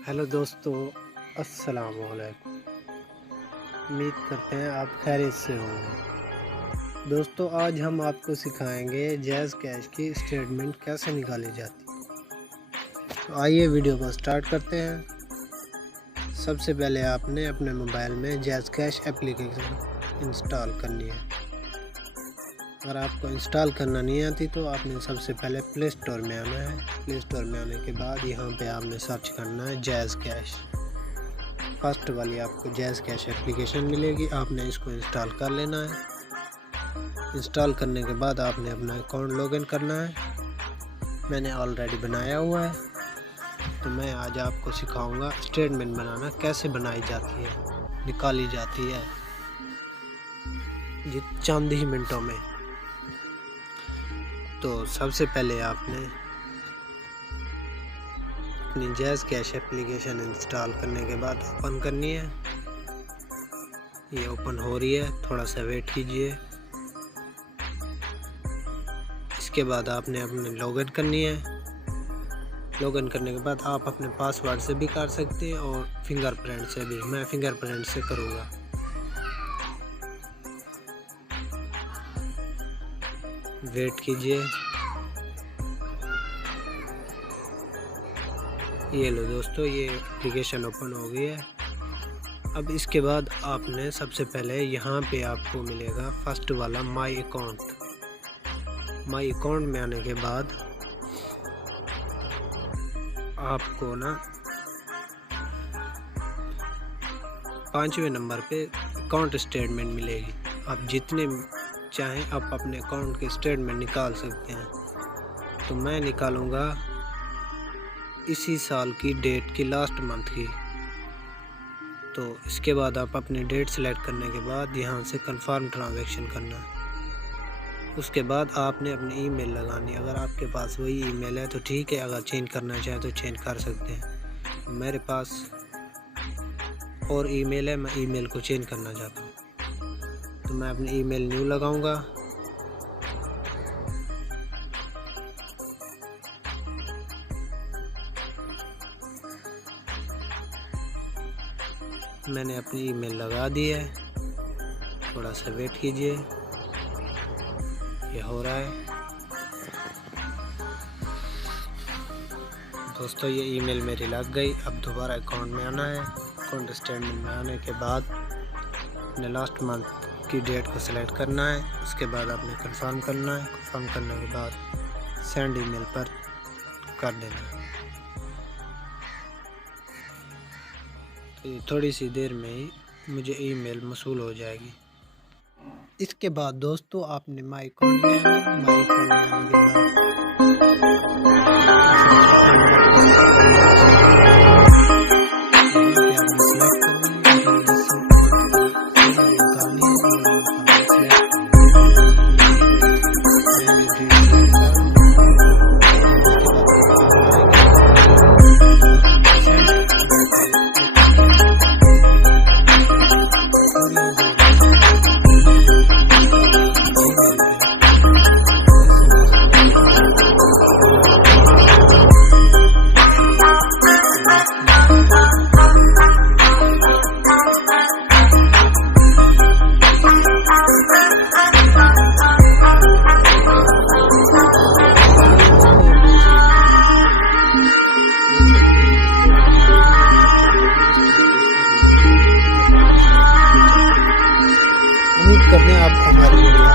Hello दोस्तों, अस्सलाम वालेकुम। उम्मीद करते हैं आप खैरियत से होंगे। दोस्तों, आज हम आपको सिखाएंगे जैज़ कैश की स्टेटमेंट कैसे निकाली जाती है। तो आइए वीडियो को स्टार्ट करते हैं। सबसे पहले आपने अपने मोबाइल में जैज़ कैश एप्लीकेशन इंस्टॉल करनी है। अगर आपको इंस्टॉल करना नहीं आती तो आपने सबसे पहले प्ले स्टोर में आना है। प्ले स्टोर में आने के बाद यहाँ पे आपने सर्च करना है जैज़ कैश। फर्स्ट वाली आपको जैज़ कैश एप्लीकेशन मिलेगी, आपने इसको इंस्टॉल कर लेना है। इंस्टॉल करने के बाद आपने अपना अकाउंट लॉगिन करना है। मैंने ऑलरेडी बनाया हुआ है, तो मैं आज आपको सिखाऊंगा स्टेटमेंट बनाना कैसे बनाई जाती है, निकाली जाती है चंद ही मिनटों में। तो सबसे पहले आपने अपनी जैज़ कैश एप्लीकेशन इंस्टॉल करने के बाद ओपन करनी है। ये ओपन हो रही है, थोड़ा सा वेट कीजिए। इसके बाद आपने अपने लॉगिन करनी है। लॉगिन करने के बाद आप अपने पासवर्ड से भी कर सकते हैं और फिंगरप्रिंट से भी। मैं फिंगरप्रिंट से करूँगा। वेट कीजिए। ये लो दोस्तों, ये एप्लीकेशन ओपन हो गई है। अब इसके बाद आपने सबसे पहले यहाँ पे आपको मिलेगा फर्स्ट वाला माई अकाउंट। माई अकाउंट में आने के बाद आपको ना 5वें नंबर पे अकाउंट स्टेटमेंट मिलेगी। आप जितने चाहें आप अपने अकाउंट के स्टेटमेंट निकाल सकते हैं। तो मैं निकालूंगा इसी साल की डेट की, लास्ट मंथ की। तो इसके बाद आप अपनी डेट सेलेक्ट करने के बाद यहाँ से कंफर्म ट्रांजैक्शन करना है। उसके बाद आपने अपनी ईमेल लगानी। अगर आपके पास वही ईमेल है तो ठीक है, अगर चेंज करना चाहें तो चेंज कर सकते हैं। मेरे पास और ईमेल है, मैं ईमेल को चेंज करना चाहता हूँ, तो मैं अपनी ईमेल न्यू लगाऊंगा। मैंने अपनी ईमेल लगा दी है, थोड़ा सा वेट कीजिए, ये हो रहा है। दोस्तों, ये ईमेल मेरी लग गई। अब दोबारा अकाउंट में आना है। अकाउंट स्टेटमेंट में आने के बाद अपने लास्ट मंथ की डेट को सिलेक्ट करना है। उसके बाद आपने कंफर्म करना है। कंफर्म करने के बाद सेंड ईमेल पर कर देना है। तो ये थोड़ी सी देर में ही मुझे ईमेल मौसूल हो जाएगी। इसके बाद दोस्तों आपने माई अकाउंट में आना है। माई अकाउंट में आने के बाद उम्मीद करते हैं आप हमारे